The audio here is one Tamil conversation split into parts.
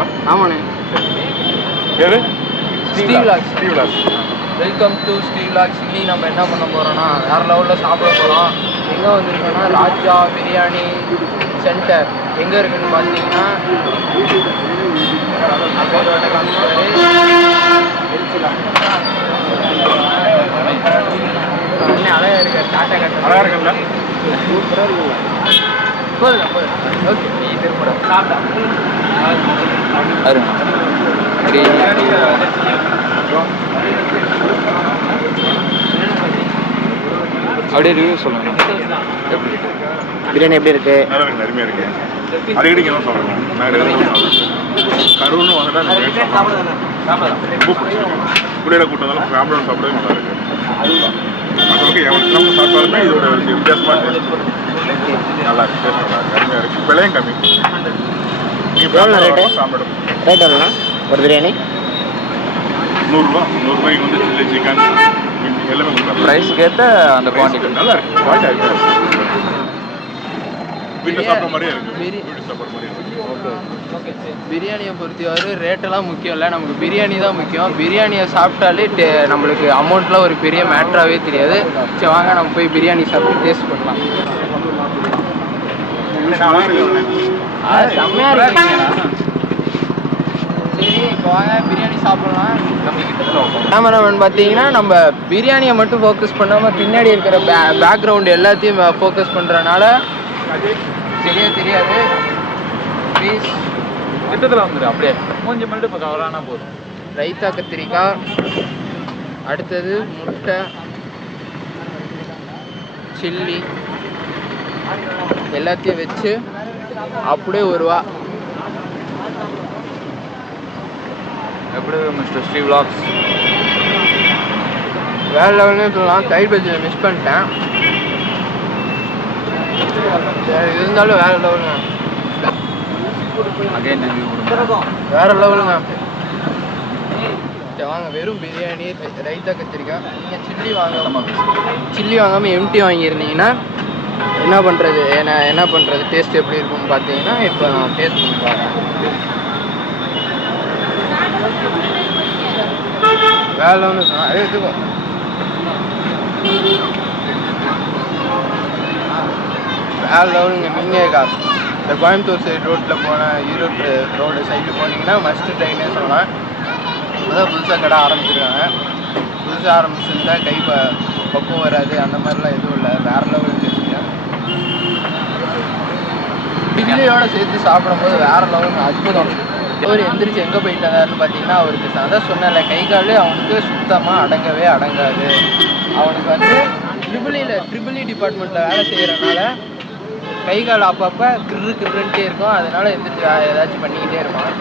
யூடியூப்பா? ஆமாண்ணே. பேரு Steve Logs. Steve Logs. Welcome to Steve Logs. இன்னைக்கு நம்ம என்ன பண்ண போகிறோம்னா வேறு லெவலில் சாப்பிட போகிறோம். எங்கே வந்திருக்கோன்னா ராஜா பிரியாணி சென்டர். எங்கே இருக்குதுன்னு பார்த்தீங்கன்னா அழகாக இருக்க டாட்டா கட்ட அழகாக இருக்குல்ல? சூப்பராக இருக்குல்ல? போதும் ஓகே. நீ திரும்ப சாப்பிட்டா அப்படியே ரிவ்யூ சொல்லுங்கள். பிரியாணி எப்படி இருக்கு? நல்லா இருக்கு, அருமையாக இருக்கு. அடிக்கடிக்கு தான் சாப்பிடுவோம். நான் கருவுன்னு வந்துட்டா ரொம்ப பிடிச்சிருக்கு. புள்ளையில கூட்டதால ஃபேமிலியோட சாப்பிடவே நல்லா இருக்கு. மற்றவங்க எவ்வளோ சாப்பிட்டாலுமே இதோட வித்தியாசமாக டேஸ்ட் நல்லா இருக்கு. டேஸ்ட் நல்லா இருக்கு, அருமையாக இருக்கு. விலையும் கம்மி. நீங்கள் ரேட்டு சாப்பிடும் ரேட் எவ்வளோண்ணா ஒரு பிரியாணி? 100 ரூபா. 100 ரூபாய்க்கு வந்து சில்லி சிக்கன் எல்லாமே கொடுத்தாங்க. ப்ரைஸ்க்கு ஏற்ற அந்த குவான்டிட்டி நல்லா இருக்கு. குவாலிட்டி வீட்டில் சாப்பிட்ற மாதிரியே இருக்கு. வீட்டு சாப்பிட்ற மாதிரியே இருக்கு. ஓகே சரி. பிரியாணியை பொறுத்தவரை ரேட்டெல்லாம் முக்கியம் இல்லை, நமக்கு பிரியாணி தான் முக்கியம். பிரியாணியை சாப்பிட்டாலே நம்மளுக்கு அமௌண்ட்லாம் ஒரு பெரிய மேட்டராகவே தெரியாது. சரி வாங்க நம்ம போய் பிரியாணி சாப்பிட்டு டேஸ்ட் பண்ணலாம். செம்மையாக இருக்கு. சரி இப்போ வாங்க பிரியாணி சாப்பிட்லாம். கேமராமேன் பார்த்தீங்கன்னா நம்ம பிரியாணியை மட்டும் ஃபோக்கஸ் பண்ணாமல் பின்னாடி இருக்கிற பேக்ரவுண்ட் எல்லாத்தையும் ஃபோக்கஸ் பண்ணுறனால சரியாக தெரியாது. ப்ளீஸ் திட்டத்தில் வந்துடு. அப்படியே மூஞ்சி மட்டும் இப்போ கவரானா போதும். ரைத்தா கத்திரிக்காய், அடுத்தது முட்டை, சில்லி எல்லாத்தையும் வச்சு அப்படியே வருவா. எப்படி மிஸ்டர் ஸ்டீவ் லாக்ஸ்? வேறு லெவல்னு சொல்லலாம். தயிர் பஜ்ஜியை மிஸ் பண்ணிட்டேன். சரி இருந்தாலும் வேறு லெவலுங்க. அகைன் வேறு லெவலுங்க. வாங்க வெறும் பிரியாணி ரைத்தா கத்திரிக்காய். நீங்கள் சில்லி வாங்காமல் எம்டி வாங்கியிருந்தீங்கன்னா என்ன பண்ணுறது டேஸ்ட் எப்படி இருக்குன்னு பார்த்தீங்கன்னா இப்போ நான் டேஸ்ட் பண்ணி பார்க்குறேன். வேற லெவல்னு சொன்னால் அதே எடுத்துக்கோ. வேற லெவலுங்க. நீங்கள் இந்த கோயம்புத்தூர் சைடு ரோட்டில் போனால் ஈரோடு ரோடு சைடு போனீங்கன்னா மஸ்ட்டு ட்ரெயினே சொல்லலாம். இப்போதான் புதுசாக கடை ஆரம்பிச்சிருக்காங்க. புதுசாக ஆரம்பிச்சிருந்தா கை பக்கம் வராது, அந்த மாதிரிலாம் எதுவும் இல்லை. வேற லெவல் டேஸ்ட்டு. இட்லியோட சேர்த்து சாப்பிடும்போது வேற லெவலுங்க, அற்புதம். அவர் எந்திரிச்சு எங்கே போயிட்டாருன்னு பார்த்தீங்கன்னா அவருக்கு அதான் சொன்னேன்ல, கை கால் அவனுக்கு சுத்தமாக அடங்கவே அடங்காது. அவனுக்கு வந்து ட்ரிபிள் இ டிபார்ட்மெண்ட்டில் வேலை செய்கிறனால கை கால் அப்பப்போ கிருன்ட்டே இருக்கும். அதனால எந்திரிச்சு ஏதாச்சும் பண்ணிக்கிட்டே இருப்பான்.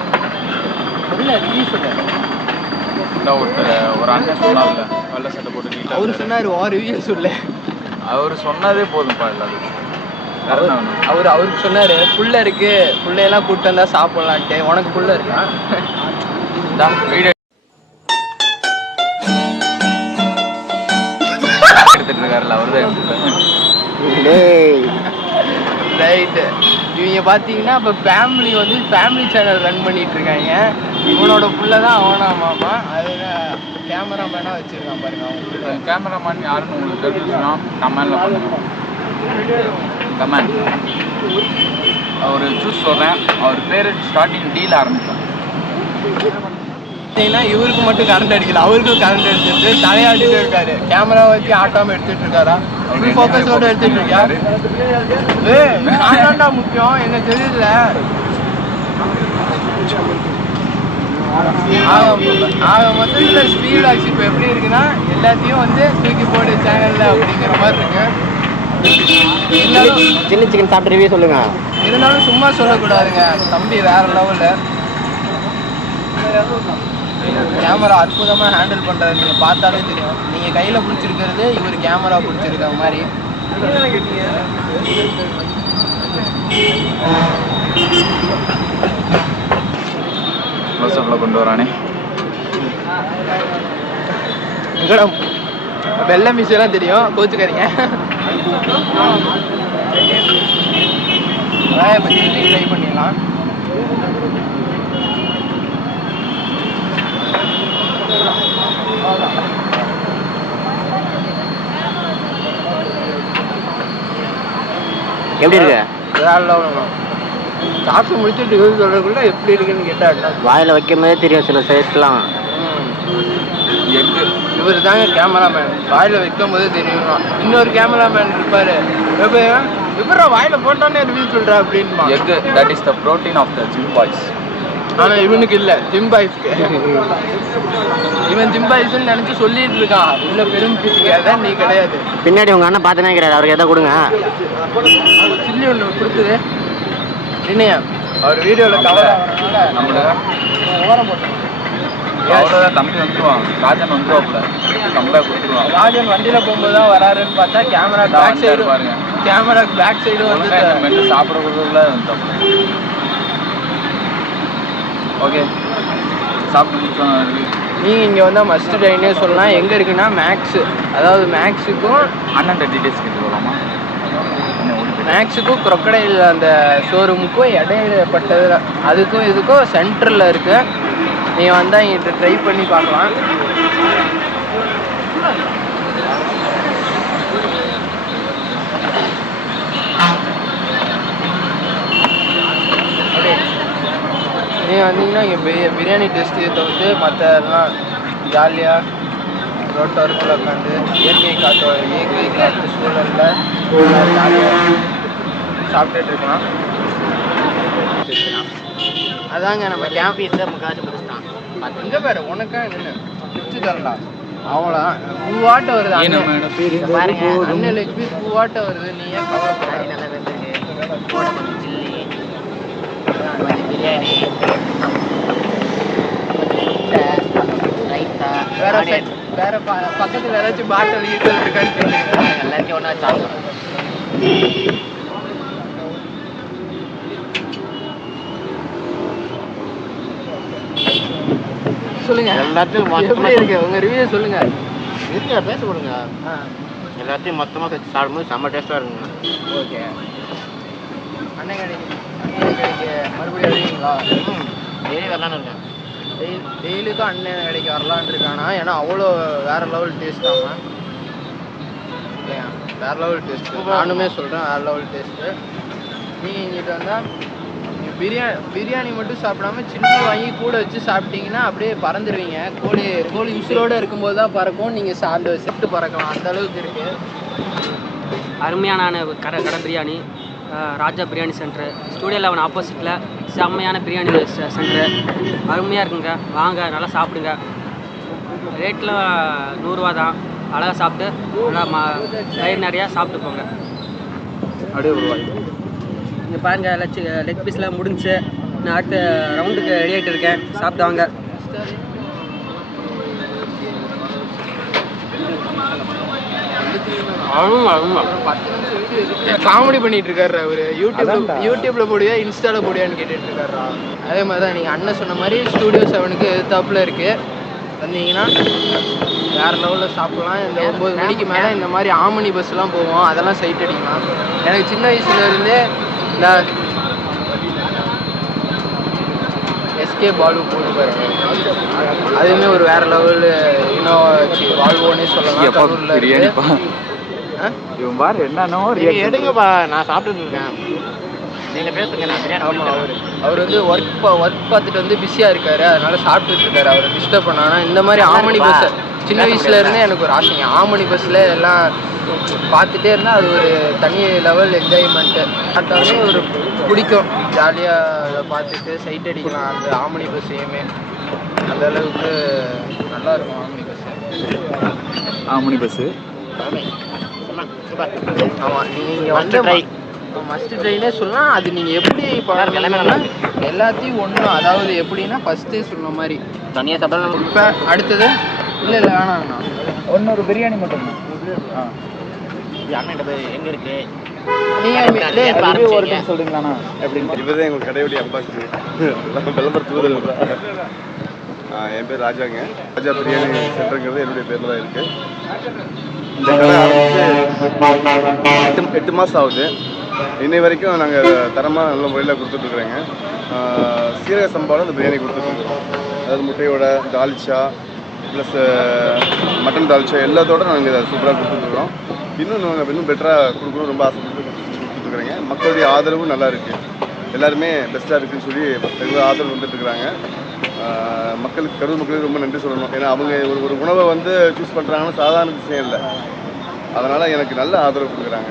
இல்லை ரிவ்யூ சொன்னார். ஒரு அண்ணன் சொன்னார்ல, வெள்ளை சட்டை போட்டு நீட்டாக. அவர் சொன்னார் ரிவ்யூ சொல்ல. அவர் சொன்னதே போதும்ப்பா எல்லாத்துக்கும். அவருக்கு சொன்னார் புள்ள இருக்கு, பிள்ளையெல்லாம் கூப்பிட்டு வந்தா சாப்பிட்லான்ட்டு. உனக்கு புள்ள இருக்கா? வீடியோ எடுத்துட்டு இருக்காருல்ல அவரு. ரைட்டு. இவங்க பார்த்தீங்கன்னா இப்போ ஃபேமிலி சேனல் ரன் பண்ணிட்டு இருக்காங்க. இவனோட புள்ள தான் அவனா மாமா. அதுதான் கேமராமேனாக வச்சுருக்கான் பாருங்க. அவங்க கேமராமேன் யாருன்னு உங்களுக்கு தெரிஞ்சுன்னா கமெண்டில் பண்ணுங்க. கமெண்ட் அவர் சூஸ் சொல்கிறேன். அவர் பேர் ஸ்டார்டிங் டீல் ஆரம்பிக்கும். பார்த்தீங்கன்னா இவருக்கு மட்டும் கரண்ட் அடிக்கல, அவருக்கும் கரண்ட் எடுத்துட்டு தலையாட்டிட்டு இருக்காரு. கேமரா வச்சு ஆட்டாமல் எடுத்துட்டு இருக்காரா? ஃபோக்கஸோடு எடுத்துட்டு இருக்காரு. ஆட்டாண்டா முக்கியம் என்ன தெரியல. ஆக மொத்தத்தில் ஸ்டீவ் லாக்ஸ் இப்போ எப்படி இருக்குன்னா எல்லாத்தையும் வந்து தூக்கி போடு சேனலில் அப்படிங்கிற மாதிரி இருக்கு. சில்லி சிக்கன் சாப்பிட்டு ரிவ்யூ சொல்லுங்க. இருந்தாலும் சும்மா சொல்லக்கூடாதுங்க. தம்பி வேற லெவலில் கேமரா அற்புதமாக ஹேண்டில் பண்ணுறது நீங்கள் பார்த்தாலே தெரியும். நீங்கள் கையில் பிடிச்சிருக்கிறது இவர் கேமரா பிடிச்சிருக்க மாதிரி. க்ளோஸ்அப்பில் கொண்டு வரானே. எங்கடா வெள்ளை மிஷெல்லாம் தெரியும், கோச்சுக்காதீங்க. இப்போ சில்லி ட்ரை பண்ணிடலாம். எப்படி இருக்கு? வேற லெவல். சாப்பிட்டு முடிச்சுட்டு ரிவ்யூ சொல்றதுக்குள்ள எப்படி இருக்குன்னு கேட்டா வாயில வைக்கும் போதே தெரியும் சில டேஸ்ட்லாம். எக்கு இவர் தாங்க கேமராமேன். வாயில வைக்கும் போதே தெரியுமா. இன்னொரு கேமராமேன் இருப்பாரு, இவர வாயில போட்டோன்னே ரிவ்யூ சொல்ற அப்படின்னு. Egg that is the protein of the gym boys. ஆனா இவனுக்கு இல்ல, ஜிம் பாய்ஸ்க்கு. இவன் ஜிம் பாய்ஸ்ன்னு நினைச்சு சொல்லிட்டு இருக்கான். உள்ள பெரும் பீசிக்காத நீ கிடையாது. பின்னாடி உங்க அண்ணன் பார்த்துனே இருக்கிறாரு, அவருக்கு எதை கொடுங்க. சில்லி ஒன்று கொடுத்துது இல்லையா, அவர் வீடியோவில் கவர் நம்மள ஓரம் போட்டோம். அவ்வளோதான், தம்பி வந்துடுவான், ராஜன் வந்துடுவாப்புல, கம்பேக் கொடுத்துருவான். ராஜன் வண்டியில் போகும்போது தான் வராருன்னு பார்த்தா கேமரா பேக் சைடு பாருங்க, கேமராக்கு பேக் சைடு வந்து மென்று சாப்பிட்றதுக்குள்ள வந்துட்டோம். ஓகே, சாப்பிட்டு முடிச்சோம். நீங்கள் இங்கே வந்தால் மஸ்ட் ட்ரைனே சொல்லலாம். எங்கே இருக்குன்னா மேக்ஸு, அதாவது மேக்ஸுக்கும் அண்ணன் டீட்டெயில்ஸ் கேட்டு வரலாமா? மேக்ஸுக்கும் க்ரொக்கடைல் அந்த ஷோரூமுக்கும் இடையிடப்பட்டது, அதுக்கும் இதுக்கும் சென்டரில் இருக்குது. நீங்கள் வந்தால் இங்கிட்ட ட்ரை பண்ணி பார்க்கலாம். நீங்கள் வந்தீங்கன்னா இங்கே பிரியாணி டேஸ்ட்டு தவிர்த்து மற்ற எல்லாம் ஜாலியாக ரோட்டோரத்தில் உட்காந்து இயற்கை காற்று சூழலில் ஜாலியாக சாப்பிட்டுட்டு இருக்கலாம். அதாங்க நம்ம கேம்பீஸில் முக்காச்சு முடிச்சிட்டான். இங்கே பேர் உனக்கா என்ன பிடிச்சி தரலாம். அவ்வளோ பூவாட்ட வருது அண்ணன் பாருங்க, அண்ணன் லெக் பீஸ் பூவாட்ட வருது. நீ ஏன் கவலைப்படாது? நல்லா வெந்திருக்கு. கூட கொஞ்சம் சில்லி, கொஞ்சம் பிரியாணி, ரைத்தா, வேற பக்கத்தில் ஏதாச்சும் பாட்டில் ஈட்டல் இருக்கான்னு கேட்குறேன். எல்லாத்தையும் ஒன்றா சாப்பிடும். சொல்லுங்க, எல்லாத்தையும் எப்படி இருக்கு உங்க ரிவ்யூ சொல்லுங்க. வீட்டில் பேச கொடுங்க. எல்லாத்தையும் மொத்தமாக வச்சு சாப்பிடும்போது செம்ம டேஸ்ட்டாக இருக்குங்க. ஓகே, அண்ணன் கடைக்கு மறுபடியும் வருவீங்களா? டெய்லி வரலான்னு இருக்கேன். டெய்லிக்கும் அண்ணன் கடைக்கு வரலான் இருக்கானா? ஏன்னா அவ்வளோ வேற லெவல் டேஸ்ட் ஆமாம். வேற லெவல் டேஸ்ட்டு, நானுமே சொல்கிறேன் வேற லெவல் டேஸ்ட்டு. நீங்கள் இங்கிட்ட வந்தால் பிரியாணி மட்டும் சாப்பிடாம சின்ன வாங்கி கூட வச்சு சாப்பிட்டீங்கன்னா அப்படியே பறந்துடுவீங்க. கோழி உசுரோடு இருக்கும்போது தான் பறக்கும். நீங்கள் அந்த செட்டு பறக்கலாம், அந்த அளவுக்கு இருக்குது. அருமையான கடை பிரியாணி, ராஜா பிரியாணி சென்ட்ரு, ஸ்டூடியோ 11 ஆப்போசிட்டில் செம்மையான பிரியாணி சென்ட்ரு. அருமையாக இருக்குங்க, வாங்க நல்லா சாப்பிடுங்க. ரேட்டில் 100 ரூபா தான். அழகாக சாப்பிட்டு நல்லா வயிறு நிறையா சாப்பிட்டு போங்க. அப்படியே உருவாங்க. இங்கே பாருங்கள், எல்லாம் லெக் பீஸ்லாம் முடிஞ்சு, நான் அடுத்த ரவுண்டுக்கு ரெடி ஆகிட்டு இருக்கேன். சாப்பிட்டு வாங்க. காமெடி பண்ணிட்டு இருக்காரு அவரு. யூடியூப்ல போடுவியா இன்ஸ்டால போடுவியான்னு கேட்டுட்டு இருக்காரா. அதே மாதிரி தான் நீங்கள் அண்ணன் சொன்ன மாதிரி ஸ்டூடியோ 7க்கு எதிர்த்தாப்புல இருக்கு. வந்தீங்கன்னா வேற லெவலில் சாப்பிடலாம். இந்த 9 மணிக்கு மேலே இந்த மாதிரி ஆமணி பஸ்லாம் போவோம், அதெல்லாம் சைட் அடிக்கலாம். எனக்கு சின்ன வயசுல இருந்தே இந்த எஸ்கே பாலு போட்டு பாருங்க, அதுவுமே ஒரு வேற லெவலு. வாழ்வோன்னே சொல்லலாம். கரூர்ல பிரியாணிப்பா இவன் பாரு என்னன்னோ எடுங்கப்பா, நான் சாப்பிட்டுட்டு இருக்கேன். நீங்கள் பேசுங்க, நான் பிரியாணி. ஆமாம், அவர் வந்து ஒர்க் பார்த்துட்டு வந்து பிஸியாக இருக்காரு, அதனால சாப்பிட்டுட்டு இருக்காரு. அவரை டிஸ்டர்ப் பண்ணானா இந்த மாதிரி ஆமணி பஸ் சின்ன வயசுல இருந்தே எனக்கு ஒரு ஆசைங்க. ஆமணி பஸ்ஸில் எல்லாம் பார்த்துட்டே இருந்தால் அது ஒரு தனி லெவல் என்ஜாய்மெண்ட்டு. பார்த்தாலே ஒரு பிடிக்கும், ஜாலியாக அதை பார்த்துட்டு சைட் அடிக்கலாம். அந்த ஆமணி பஸ்ஸையுமே அந்த அளவுக்கு நல்லா இருக்கும் ஆமணி பஸ்ஸு. ஆமணி பஸ்ஸு ஆமாம், நீங்கள் இங்கே வந்து மஸ்ட் ட்ரைனே சொல்லலாம். அது நீங்கள் எப்படி பண்ணணும்னா எல்லாத்தையும் ஒன்றும், அதாவது எப்படின்னா ஃபஸ்ட்டே சொன்ன மாதிரி தனியாக சாப்பிடலாம். இப்போ அடுத்தது இல்லை வேணாங்கண்ணா, ஒன்னொரு பிரியாணி மட்டும் அண்ணன் போய் எங்கே இருக்கு நீங்கள் சொல்றீங்களாண்ணா? எப்படின்னு இவர் தான் எங்களுக்கு கடையோடைய அம்பாசிடர், விளம்பரத்துவதில். என் பேர் ராஜாங்க. ராஜா பிரியாணி சென்டருங்கிறது என்னுடைய பேரில் தான் இருக்குது. இந்த கடை ஆரம்பித்து 8 மாதம் ஆகுது. இன்னை வரைக்கும் நாங்கள் தரமாக நல்ல முறையில் கொடுத்துட்ருக்குறோங்க. சீரக சம்பாவில் அந்த பிரியாணி கொடுத்துட்ருக்குறோம். அதாவது முட்டையோட தால்ச்சா, ப்ளஸ் மட்டன் தால்ச்சா எல்லாத்தோட நாங்கள் இதை சூப்பராக கொடுத்துட்ருக்கோம். இன்னும் நாங்கள் இன்னும் பெட்டராக கொடுக்கணும் ரொம்ப ஆசைப்பட்டு கொடுத்துருக்குறீங்க. மக்களுடைய ஆதரவும் நல்லா இருக்குது. எல்லாருமே பெஸ்ட்டாக இருக்குதுன்னு சொல்லி ரெகுலர் ஆதரவு வந்துட்டுருக்குறாங்க. மக்களுக்கு கரூர் மக்களுக்கு ரொம்ப நன்றி சொல்லணும். ஏன்னா அவங்க ஒரு உணவை வந்து சூஸ் பண்ணுறாங்கன்னா சாதாரண விஷயம் இல்லை. அதனால் எனக்கு நல்ல ஆதரவு கொடுக்குறாங்க.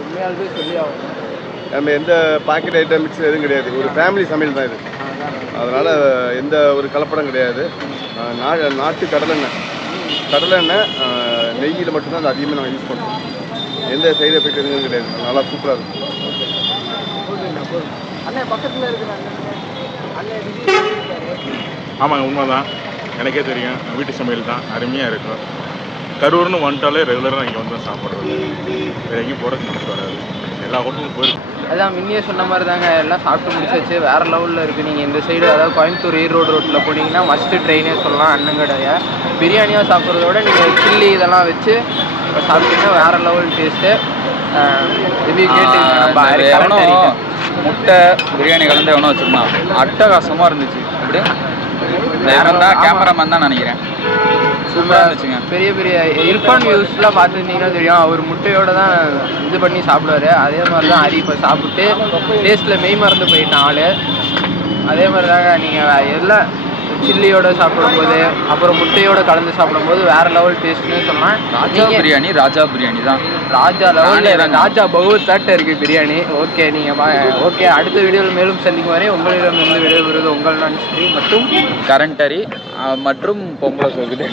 உண்மையாலுமே சொல்லி ஆகணும். நம்ம எந்த பாக்கெட் ஐட்டம் மிக்ஸ் எதுவும் கிடையாது. ஒரு ஃபேமிலி சமையல் தான் இது. அதனால் எந்த ஒரு கலப்படம் கிடையாது. நாட்டு கடலெண்ணெய் நெய்யில் மட்டும்தான் அது அதிகமாக நாங்கள் யூஸ் பண்ணுறோம். எந்த சைடு எஃபெக்ட் எதுவும் கிடையாது. நல்லா சூப்பராக இருக்கும். அண்ணே பக்கத்தில் இருக்கிற ஆமாங்க, உண்மைதான். எனக்கே தெரியும். வீட்டு சமையல் தான் அருமையாக இருக்கும். கரூர்னு வந்துட்டாலே ரெகுலராக இங்கே வந்து சாப்பிட்றது. வேறு எங்கேயும் போகிறதுக்கு முடிச்சு வராது. எல்லா ஹோட்டலும் போயிருக்கு. அதான் முன்னே சொன்ன மாதிரி தாங்க, எல்லாம் சாப்பிட்டு முடிச்சாச்சு. வேறு லெவலில் இருக்குது. நீங்கள் இந்த சைடு அதாவது கோயம்புத்தூர் ஈரோடு ரோட்டில் போனீங்கன்னா மஸ்ட்டு ட்ரெயினே சொல்லலாம். அண்ணங்கடையை பிரியாணியாக சாப்பிட்றதோட நீங்கள் சில்லி இதெல்லாம் வச்சு சாப்பிட்டீங்கன்னா வேறு லெவல் டேஸ்ட்டு. ரிவ்யூ கேட்டு நம்ம முட்டை பிரியாணி கலந்து எவனோ வச்சுருந்தான். அட்டகாசமாக இருந்துச்சு. அப்படி நேரம் தான் கேமராமேன் தான் நினைக்கிறேன். சூப்பராக இருந்துச்சுங்க. பெரிய பெரிய இர்ஃபான் வியூஸ்லாம் பார்த்துருந்தீங்கன்னா தெரியும். அவர் முட்டையோடு தான் இது பண்ணி சாப்பிடுவார். அதே மாதிரி தான் இப்போ சாப்பிட்டு டேஸ்ட்டில் மெய் மறந்து போயிட்டான் ஆள். அதே மாதிரி தாங்க நீங்கள் எல்லாம் சில்லியோட சாப்பிடும்போது அப்புறம் முட்டையோட கலந்து சாப்பிடும்போது வேறு லெவல் டேஸ்ட்னு சொல்லலாம். ராஜா பிரியாணி தான் ராஜா லெவலில் ராஜா பகவத் சாட்டை இருக்குது பிரியாணி. ஓகே, நீங்கள் ஓகே. அடுத்த வீடியோவில் மேலும் சந்திக்கும் வரை உங்களிடமிருந்து விடைபெறுவது உங்கள் நான் ஸ்ரீ மற்றும் கரண்டரி மற்றும் பொம்பளை சொல்லுது.